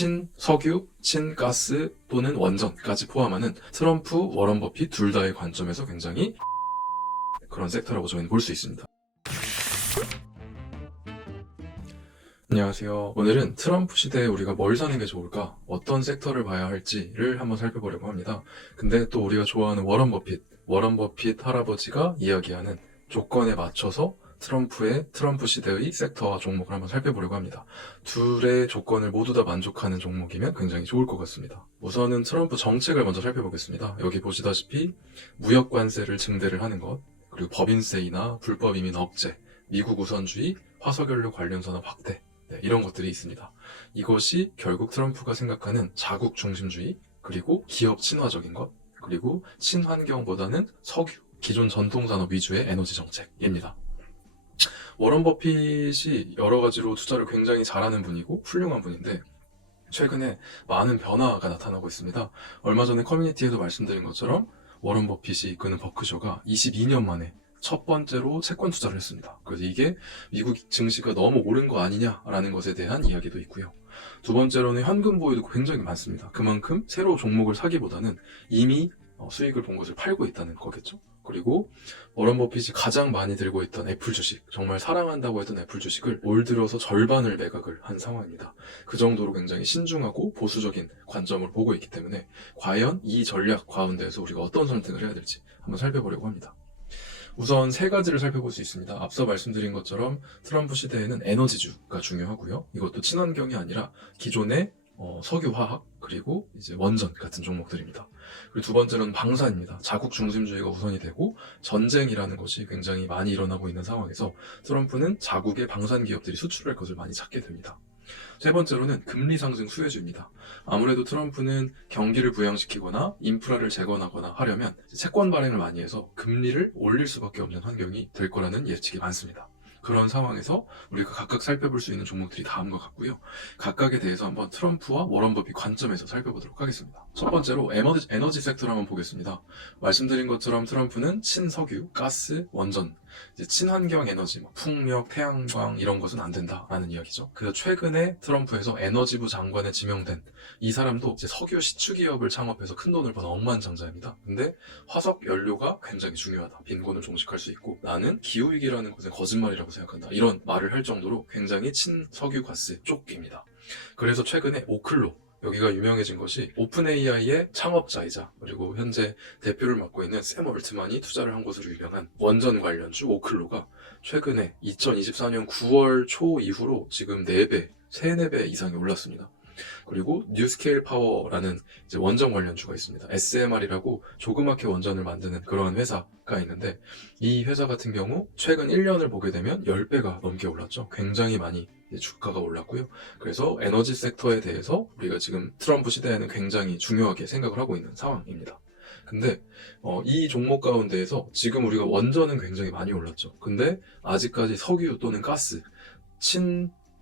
친석유, 친가스 또는 원전까지 포함하는 트럼프, 워런 버핏 둘 다의 관점에서 굉장히 그런 섹터라고 저희는 볼 수 있습니다. 안녕하세요. 오늘은 트럼프 시대에 우리가 뭘 사는 게 좋을까? 어떤 섹터를 봐야 할지를 한번 살펴보려고 합니다. 근데 또 우리가 좋아하는 워런 버핏 할아버지가 이야기하는 조건에 맞춰서 트럼프 시대의 섹터와 종목을 한번 살펴보려고 합니다. 둘의 조건을 모두 다 만족하는 종목이면 굉장히 좋을 것 같습니다. 우선은 트럼프 정책을 먼저 살펴보겠습니다. 여기 보시다시피 무역 관세를 증대를 하는 것, 그리고 법인세이나 불법 이민 억제, 미국 우선주의, 화석연료 관련 산업 확대, 이런 것들이 있습니다. 이것이 결국 트럼프가 생각하는 자국 중심주의, 그리고 기업 친화적인 것, 그리고 친환경보다는 석유, 기존 전통산업 위주의 에너지 정책입니다. 워런 버핏이 여러 가지로 투자를 굉장히 잘하는 분이고 훌륭한 분인데 최근에 많은 변화가 나타나고 있습니다. 얼마 전에 커뮤니티에도 말씀드린 것처럼 워런 버핏이 이끄는 버크셔가 22년 만에 첫 번째로 채권 투자를 했습니다. 그래서 이게 미국 증시가 너무 오른 거 아니냐라는 것에 대한 이야기도 있고요. 두 번째로는 현금 보유도 굉장히 많습니다. 그만큼 새로 종목을 사기보다는 이미 수익을 본 것을 팔고 있다는 거겠죠. 그리고 워런 버핏이 가장 많이 들고 있던 애플 주식, 정말 사랑한다고 했던 애플 주식을 올 들어서 절반을 매각을 한 상황입니다. 그 정도로 굉장히 신중하고 보수적인 관점을 보고 있기 때문에 과연 이 전략 가운데에서 우리가 어떤 선택을 해야 될지 한번 살펴보려고 합니다. 우선 세 가지를 살펴볼 수 있습니다. 앞서 말씀드린 것처럼 트럼프 시대에는 에너지주가 중요하고요. 이것도 친환경이 아니라 기존의 석유화학 그리고 이제 원전 같은 종목들입니다. 그리고 두 번째로는 방산입니다. 자국 중심주의가 우선이 되고 전쟁이라는 것이 굉장히 많이 일어나고 있는 상황에서 트럼프는 자국의 방산 기업들이 수출할 것을 많이 찾게 됩니다. 세 번째로는 금리 상승 수혜주입니다. 아무래도 트럼프는 경기를 부양시키거나 인프라를 재건하거나 하려면 채권 발행을 많이 해서 금리를 올릴 수밖에 없는 환경이 될 거라는 예측이 많습니다. 그런 상황에서 우리가 각각 살펴볼 수 있는 종목들이 다음과 같고요. 각각에 대해서 한번 트럼프와 워런 버핏 관점에서 살펴보도록 하겠습니다. 첫 번째로 에너지 섹터를 한번 보겠습니다. 말씀드린 것처럼 트럼프는 친석유, 가스, 원전, 이제 친환경 에너지, 풍력, 태양광 이런 것은 안 된다라는 이야기죠. 그래서 최근에 트럼프에서 에너지부 장관에 지명된 이 사람도 이제 석유 시추 기업을 창업해서 큰 돈을 번 억만장자입니다. 근데 화석 연료가 굉장히 중요하다. 빈곤을 종식할 수 있고 나는 기후위기라는 것은 거짓말이라고 생각한다. 이런 말을 할 정도로 굉장히 친석유 가스 쪽입니다. 그래서 최근에 오클로, 여기가 유명해진 것이 오픈 AI의 창업자이자 그리고 현재 대표를 맡고 있는 샘 올트만이 투자를 한 곳으로 유명한 원전 관련주 오클로가 최근에 2024년 9월 초 이후로 지금 4배, 3, 4배 이상이 올랐습니다. 그리고 뉴스케일 파워라는 이제 원전 관련주가 있습니다. SMR이라고 조그맣게 원전을 만드는 그런 회사가 있는데 이 회사 같은 경우 최근 1년을 보게 되면 10배가 넘게 올랐죠. 굉장히 많이 주가가 올랐고요. 그래서 에너지 섹터에 대해서 우리가 지금 트럼프 시대에는 굉장히 중요하게 생각을 하고 있는 상황입니다. 근데 이 종목 가운데에서 지금 우리가 원전은 굉장히 많이 올랐죠. 근데 아직까지 석유 또는 가스,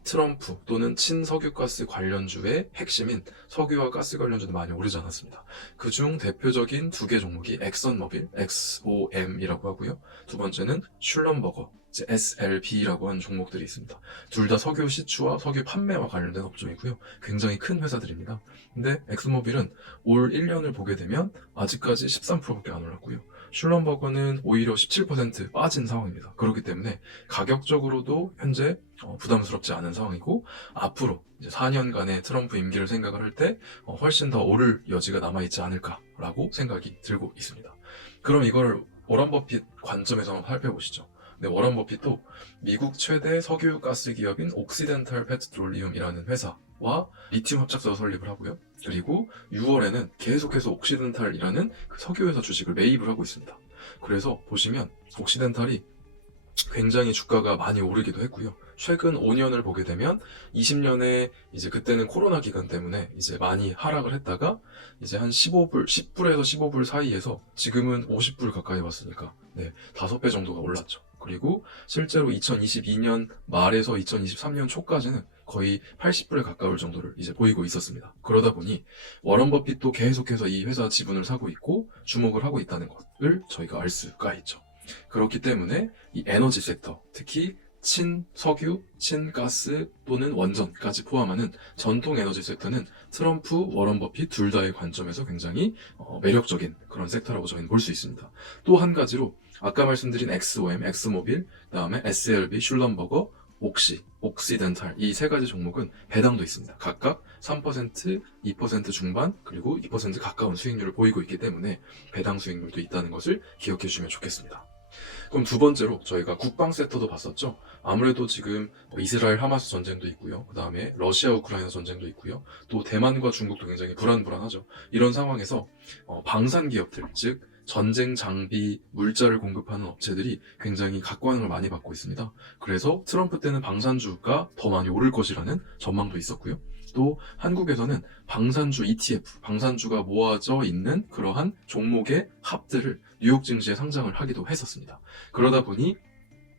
트럼프 또는 친석유가스 관련주의 핵심인 석유와 가스 관련주도 많이 오르지 않았습니다. 그중 대표적인 두 개 종목이 엑선모빌, XOM이라고 하고요. 두 번째는 슐럼버거, SLB라고 하는 종목들이 있습니다. 둘 다 석유 시추와 석유 판매와 관련된 업종이고요. 굉장히 큰 회사들입니다. 근데 엑스모빌은 올 1년을 보게 되면 아직까지 13%밖에 안 올랐고요. 슐럼버거는 오히려 17% 빠진 상황입니다. 그렇기 때문에 가격적으로도 현재 부담스럽지 않은 상황이고 앞으로 이제 4년간의 트럼프 임기를 생각을 할 때 훨씬 더 오를 여지가 남아있지 않을까라고 생각이 들고 있습니다. 그럼 이걸 워런 버핏 관점에서 한번 살펴보시죠. 네, 워런 버핏도 미국 최대 석유 가스 기업인 옥시덴탈 페트롤리움이라는 회사와 리튬 합작사로 설립을 하고요. 그리고 6월에는 계속해서 옥시덴탈이라는 그 석유회사 주식을 매입을 하고 있습니다. 그래서 보시면 옥시덴탈이 굉장히 주가가 많이 오르기도 했고요. 최근 5년을 보게 되면 20년에 이제 그때는 코로나 기간 때문에 이제 많이 하락을 했다가 이제 한 15불, 10불에서 15불 사이에서 지금은 50불 가까이 왔으니까 5배 정도가 올랐죠. 그리고 실제로 2022년 말에서 2023년 초까지는 거의 80불에 가까울 정도를 이제 보이고 있었습니다. 그러다 보니 워런 버핏도 계속해서 이 회사 지분을 사고 있고 주목을 하고 있다는 것을 저희가 알 수가 있죠. 그렇기 때문에 이 에너지 섹터, 특히 친석유, 친가스 또는 원전까지 포함하는 전통 에너지 섹터는 트럼프, 워런 버핏 둘 다의 관점에서 굉장히 매력적인 그런 섹터라고 저희는 볼 수 있습니다. 또 한 가지로 아까 말씀드린 XOM, 엑스모빌, 그다음에 SLB, 슐럼버거, 옥시덴탈 이 세 가지 종목은 배당도 있습니다. 각각 3%, 2% 중반 그리고 2% 가까운 수익률을 보이고 있기 때문에 배당 수익률도 있다는 것을 기억해 주시면 좋겠습니다. 그럼 두 번째로 저희가 국방 섹터도 봤었죠. 아무래도 지금 이스라엘 하마스 전쟁도 있고요. 그 다음에 러시아 우크라이나 전쟁도 있고요. 또 대만과 중국도 굉장히 불안하죠. 이런 상황에서 방산 기업들, 즉 전쟁 장비, 물자를 공급하는 업체들이 굉장히 각광을 많이 받고 있습니다. 그래서 트럼프 때는 방산주가 더 많이 오를 것이라는 전망도 있었고요. 또 한국에서는 방산주 ETF, 방산주가 모아져 있는 그러한 종목의 합들을 뉴욕 증시에 상장을 하기도 했었습니다. 그러다 보니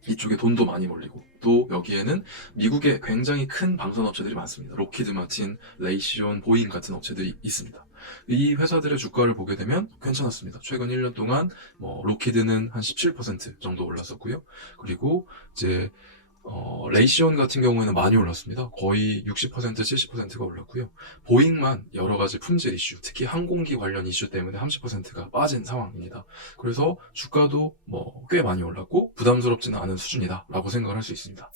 이쪽에 돈도 많이 몰리고 또 여기에는 미국의 굉장히 큰 방산 업체들이 많습니다. 로키드 마틴, 레이시온, 보잉 같은 업체들이 있습니다. 이 회사들의 주가를 보게 되면 괜찮았습니다. 최근 1년 동안 로키드는 한 17% 정도 올랐었고요. 그리고 이제 레이시온 같은 경우에는 많이 올랐습니다. 거의 60%, 70%가 올랐고요. 보잉만 여러 가지 품질 이슈, 특히 항공기 관련 이슈 때문에 30%가 빠진 상황입니다. 그래서 주가도 꽤 많이 올랐고 부담스럽지는 않은 수준이다라고 생각을 할 수 있습니다.